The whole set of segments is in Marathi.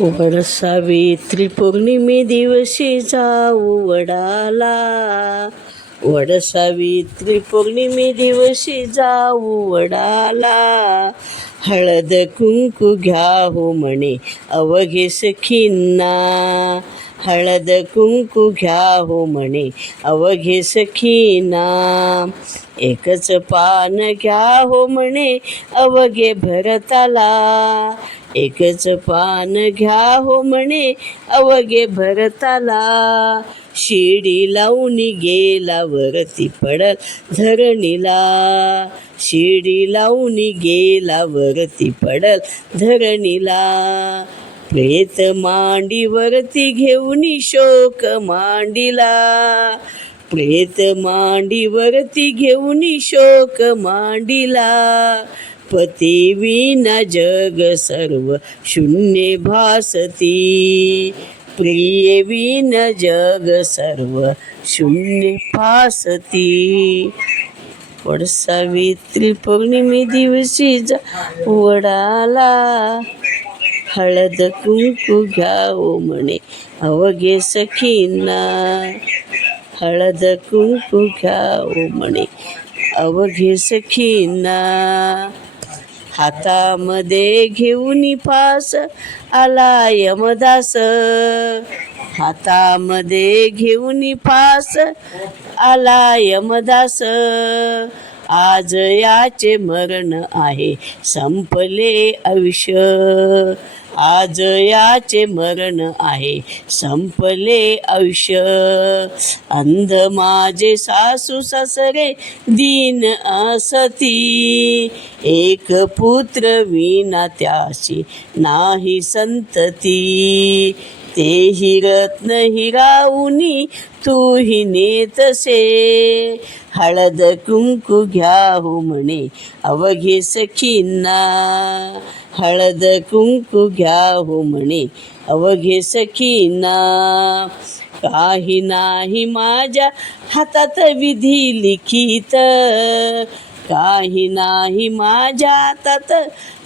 वड सावित्री पौर्णिमे दिवशी जाऊ वडाला. वड सावित्री पौर्णिमे दिवशी जाऊ वडाला. हळद कुंकू घ्या हो म्हणे अवघे सखींना. हळद कुंकू घ्या हो म्हणे अवघे सखींना. एकच पान घ्या हो म्हणे अवघे भरताला. एकच पान घ्या हो म्हणे अवघे भरताला. शिडी लावून गेला वरती पडल धरणीला. शिडी लावून गेला वरती पडल धरणीला. प्रेत मांडीवरती घेऊन शोक मांडिला. प्रेत मांडीवरती घेऊन शोक मांडिला. पती विना जग सर्व शून्य भासती. प्रिय विना जग सर्व शून्य भासती. वड सावित्री पौर्णिमे दिवशी जा वडाला. हळद कुंकू घ्या हो म्हणे अवघे सखींना. हळद कुंकू घ्या हो म्हणे अवघे सखींना. हातामध्ये घेऊन फास आला यमदास. हातामध्ये घेऊन फास आला यमदास. आज याचे मरण आहे संपले आयुष्य. आज याचे मरण आहे संपले आयुष्य. अंध माझे सासू सासरे दीन असती. एक पुत्र विना त्याची नाही संतती. तेही रत्न हिरावुनी तूही नेतसे. हळद कुंकू घ्या हो म्हणे अवघे सखींना. हळद कुंकू घ्या हो म्हणे अवघे सखींना. काही नाही माझ्या हातात विधी लिखित. काही नाही माझ्या हातात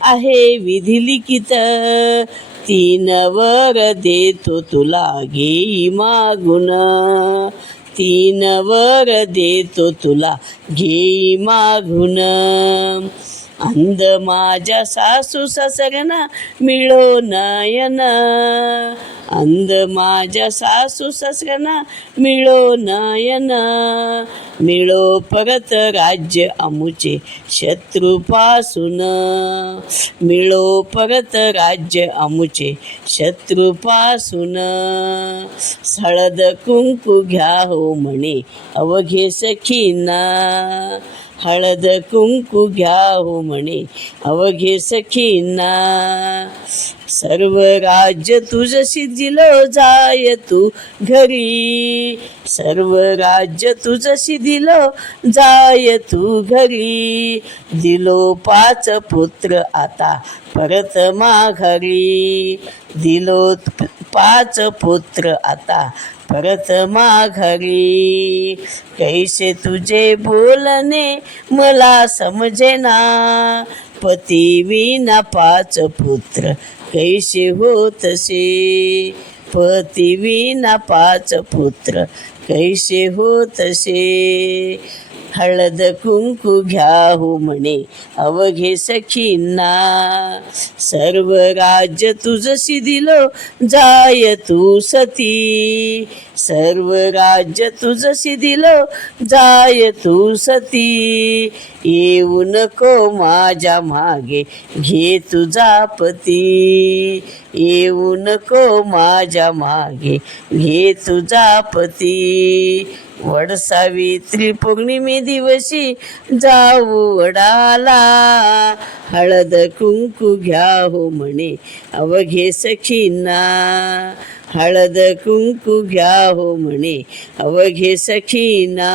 आहे विधी लिखित. 3 वर देतो तुला घेई मागून. 3 वर देतो तुला घेई मागून. अंध माझ्या सासू सासऱ्यांना मिळो नयन. अंध माझ्या सासू सासऱ्यांना मिळो नयन. मिळो परत राज्य आमुचे शत्रूपासून. मिळो परत राज्य आमुचे शत्रूपासून. हळद कुंकू घ्या हो म्हणे अवघे सखींना. हळद कुंकू घ्या हो म्हणे अवघे सखींना. सर्व राज्य तुझशी दिलो जाय तू घरी. सर्व राज्य तुझशी दिलो जाय तू घरी. दिलो 5 पुत्र आता परत माघारी. दिलो 5 पुत्र आता परत माघारी. कैसे तुझे बोलणे मला समजेना. पती विना 5 पुत्र कैसे होतसे. पती विना 5 पुत्र कैसे होतसे. हळद कुंकू घ्या हो म्हणे अवघे सखींना. सर्व राज्य तुझशी दिलो जाय तू सती. सर्व राज्य तुझशी दिलो जाय तू सती. येऊ नको माझ्या मागे घे तुझा पती. येऊ नको माझ्या मागे घे तुझा पती. वड सावित्री पौर्णिमे दिवशी जाऊ वडाला. हळद कुंकू घ्या हो म्हणे अवघे सखींना. हळद कुंकू घ्या हो म्हणे अवघे सखींना.